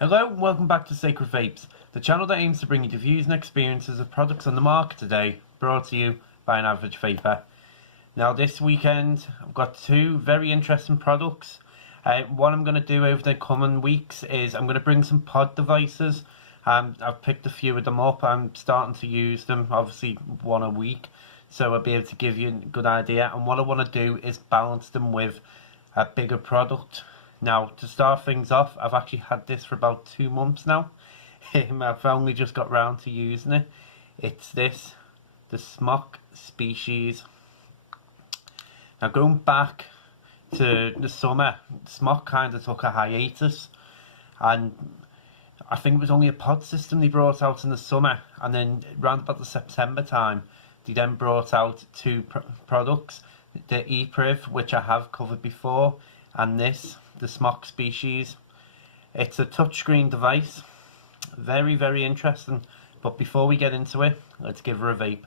Hello and welcome back to Sacred Vapes, the channel that aims to bring you the views and experiences of products on the market today, brought to you by an average vapor. Now this weekend I've got two very interesting products. What I'm going to do over the coming weeks is I'm going to bring some pod devices. I've picked a few of them up. I'm starting to use them, obviously one a week, so I'll be able to give you a good idea. And what I want to do is balance them with a bigger product. Now, to start things off, I've actually had this for about 2 months now. I've only just got round to using it. It's this, the Smok species. Now, going back to the summer, Smok kind of took a hiatus, and I think it was only a pod system they brought out in the summer, and then around about the September time, they then brought out two products, the e-priv, which I have covered before, and this, the Smok species. It's a touchscreen device, very, very interesting. But before we get into it, let's give her a vape.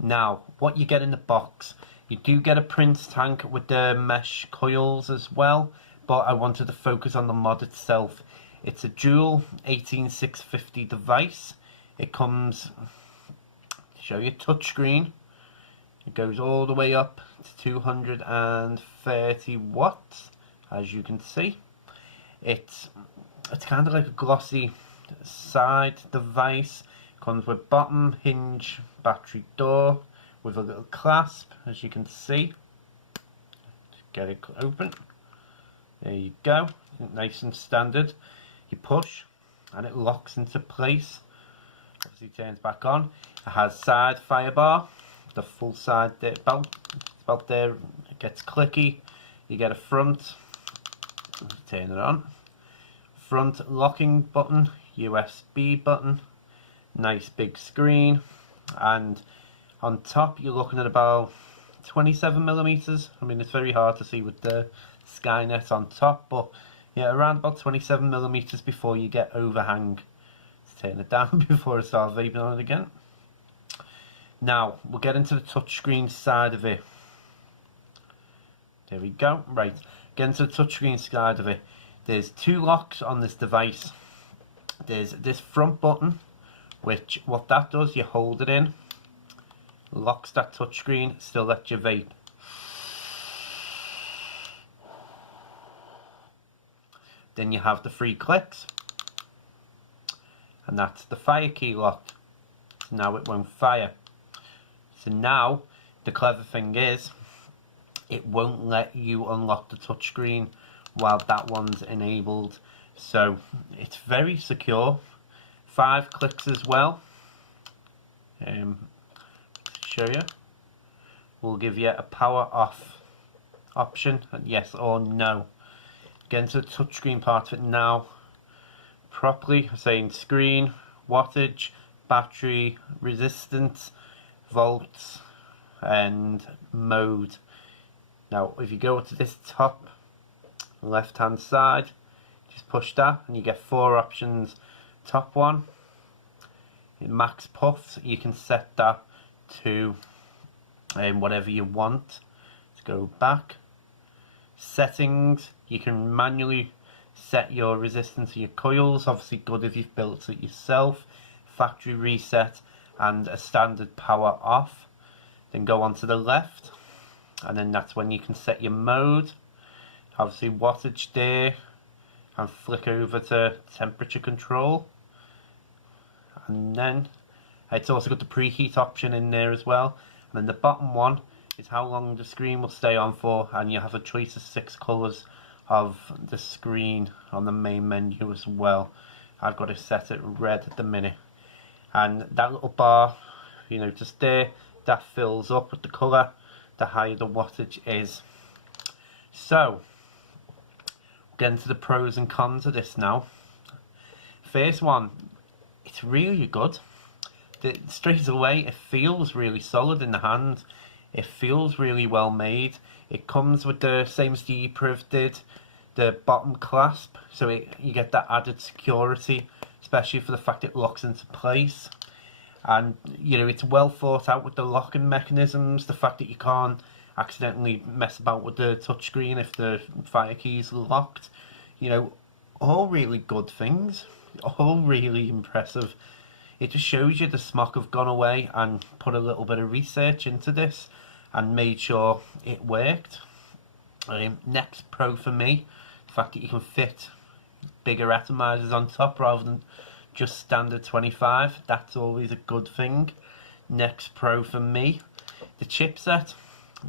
Now, what you get in the box, you do get a Prince tank with the mesh coils as well, but I wanted to focus on the mod itself. It's a dual 18650 device. It comes, show you, touchscreen. It goes all the way up to 230 watts, as you can see. It's kind of like a glossy side device. Comes with bottom hinge battery door with a little clasp, as you can see. Get it open. There you go, nice and standard. You push and it locks into place. Obviously turns back on. It has side fire bar, the full side there, about there. It gets clicky. You get a front, turn it on, front locking button, USB button, nice big screen, and on top you're looking at about 27mm. I mean, it's very hard to see with the Skynet on top, but yeah, around about 27mm before you get overhang. Turn it down before I start vaping on it again. Now, we'll get into the touchscreen side of it. There we go. Right, get into the touchscreen side of it. There's two locks on this device. There's this front button, which, what that does, you hold it in, locks that touchscreen, still lets you vape. Then you have the 3 clicks. And that's the fire key lock. So now it won't fire. So now the clever thing is, it won't let you unlock the touchscreen while that one's enabled. So it's very secure. 5 clicks as well. To show you, we'll give you a power off option, and yes or no. Get into the touchscreen part of it now. Properly, saying screen, wattage, battery, resistance, volts, and mode. Now, if you go to this top left hand side, just push that and you get 4 options. Top one, max puffs, you can set that to whatever you want. Let's go back. Settings, you can manually set your resistance to your coils, obviously good if you've built it yourself. Factory reset and a standard power off. Then go on to the left, and then that's when you can set your mode. Obviously wattage there, and flick over to temperature control. And then it's also got the preheat option in there as well. And then the bottom one is how long the screen will stay on for, and you have a choice of 6 colours of the screen on the main menu as well. I've got it set at red at the minute, and that little bar, you know, just there, that fills up with the colour the higher the wattage is. So get into the pros and cons of this now. First one, it's really good. Straight away it feels really solid in the hand. It feels really well made. It comes with the same as the e-priv did, the bottom clasp, so you get that added security, especially for the fact it locks into place. and you know, it's well thought out with the locking mechanisms, the fact that you can't accidentally mess about with the touchscreen if the fire keys are locked. You know, all really good things, all really impressive. It just shows you the Smok have gone away and put a little bit of research into this and made sure it worked. Next pro for me, the fact that you can fit bigger atomizers on top rather than just standard 25, that's always a good thing. Next pro for me, the chipset.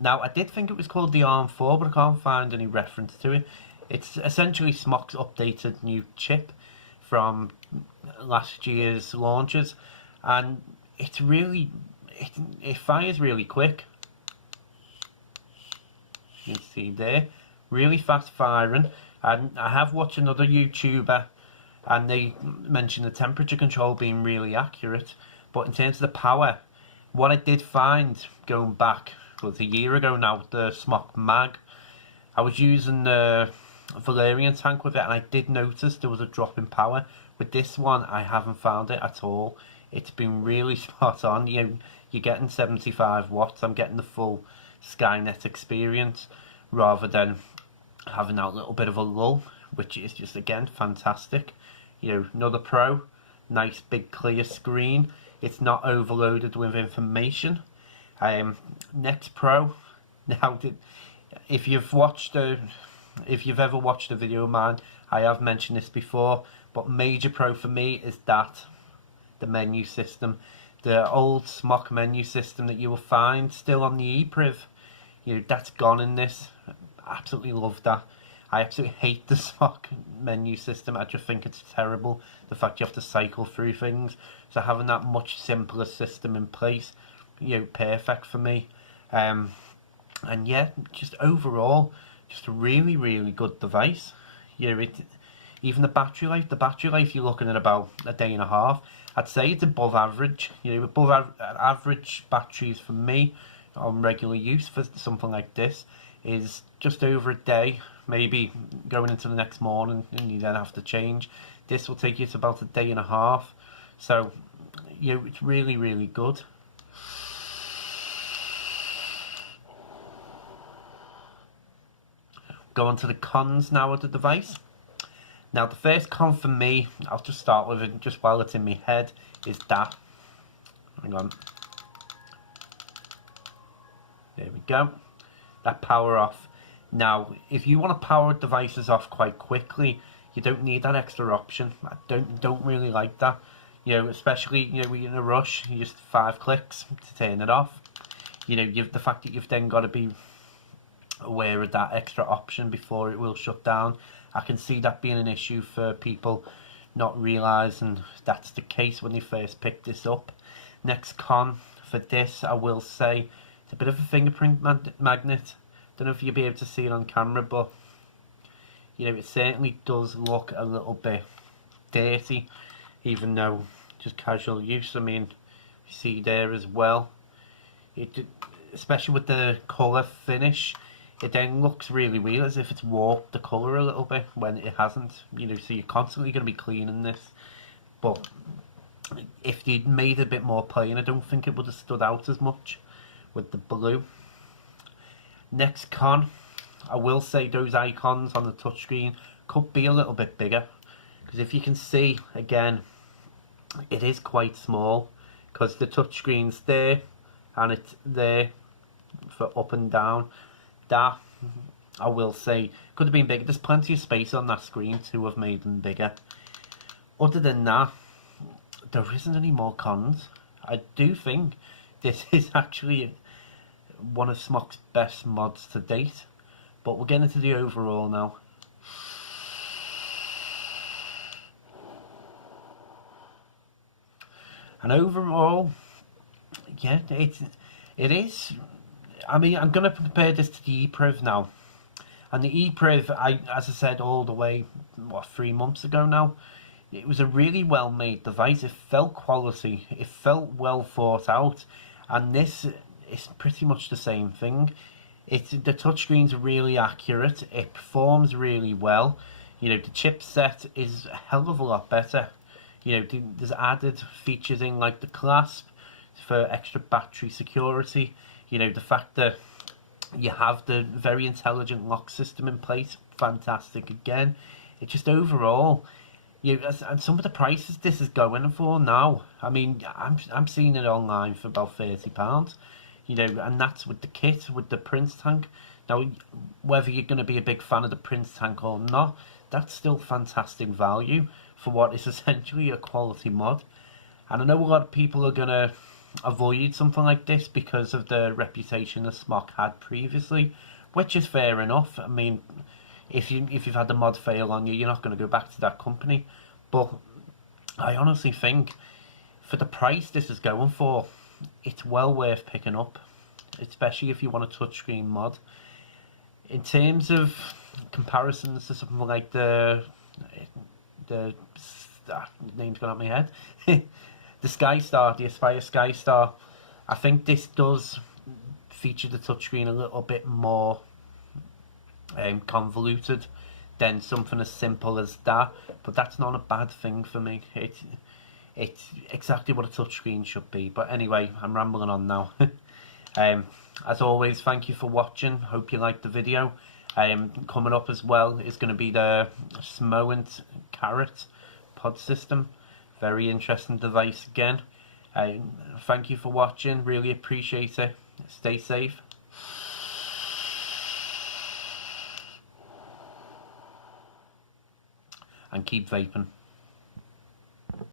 Now, I did think it was called the ARM4, but I can't find any reference to it. It's essentially Smok's updated new chip from last year's launches, and it's really, it fires really quick. You can see there, really fast firing. And I have watched another YouTuber, and they mentioned the temperature control being really accurate, but in terms of the power, what I did find going back was a year ago now with the Smok Mag, I was using the Valerian tank with it, and I did notice there was a drop in power. With this one, I haven't found it at all. It's been really spot on. You're getting 75 watts. I'm getting the full Skynet experience rather than having that little bit of a lull, which is just, again, fantastic. You know, another pro, nice big clear screen. It's not overloaded with information. Next pro, now if you've ever watched a video of mine, I have mentioned this before, but major pro for me is the menu system. The old Smok menu system that you will find still on the e-priv, you know, that's gone in this. Absolutely love that. I absolutely hate the Smok menu system. I just think it's terrible, the fact you have to cycle through things. So having that much simpler system in place, you know, perfect for me. And yeah, just overall, just a really, really good device. You know, even the battery life, you're looking at about a day and a half. I'd say it's above average. You know, above average batteries for me on regular use for something like this is just over a day, maybe going into the next morning, and you then have to change. This will take you to about a day and a half. So, you know, it's really, really good. Go on to the cons now of the device. Now, the first con for me, I'll just start with it just while it's in my head, is that. Hang on. There we go. That power off. Now, if you want to power devices off quite quickly, you don't need that extra option. I don't really like that. You know, especially, you know, when you're in a rush, you just 5 clicks to turn it off. You know, the fact that you've then got to be aware of that extra option before it will shut down. I can see that being an issue for people not realising that's the case when they first pick this up. Next con for this, I will say, it's a bit of a fingerprint magnet. Don't know if you'll be able to see it on camera, but you know, it certainly does look a little bit dirty, even though just casual use. I mean, you see there as well, it, especially with the colour finish, it then looks really weird, as if it's warped the colour a little bit when it hasn't. You know, so you're constantly going to be cleaning this. But if you'd made it a bit more plain, I don't think it would have stood out as much with the blue. Next con, I will say those icons on the touchscreen could be a little bit bigger, because if you can see, again, it is quite small, because the touchscreen's there and it's there for up and down. That, I will say, could have been bigger. There's plenty of space on that screen to have made them bigger. Other than that, there isn't any more cons. I do think this is actually one of Smok's best mods to date, but we'll get into the overall now. And overall, yeah, it is. I mean, I'm going to compare this to the e-priv now. And the e-priv, as I said all the way, 3 months ago now, it was a really well made device. It felt quality, it felt well thought out, and this is pretty much the same thing. The touchscreen's really accurate, it performs really well. You know, the chipset is a hell of a lot better. You know, there's added features in like the clasp for extra battery security. You know, the fact that you have the very intelligent lock system in place, fantastic again. It just overall, and some of the prices this is going for now. I mean, I'm seeing it online for about £30. You know, and that's with the kit, with the Prince tank. Now, whether you're going to be a big fan of the Prince tank or not, that's still fantastic value for what is essentially a quality mod. And I know a lot of people are going to avoid something like this because of the reputation that Smok had previously, which is fair enough. I mean, if you've had the mod fail on you, you're not going to go back to that company. But I honestly think for the price this is going for, it's well worth picking up, especially if you want a touchscreen mod. In terms of comparisons to something like the name's gone out of my head, the Skystar, the Aspire Skystar, I think this does feature the touchscreen a little bit more convoluted than something as simple as that, but that's not a bad thing for me. It's exactly what a touchscreen should be. But anyway, I'm rambling on now. As always, thank you for watching. Hope you liked the video. Coming up as well is going to be the Smok Carrot pod system. Very interesting device again. Thank you for watching. Really appreciate it. Stay safe. And keep vaping.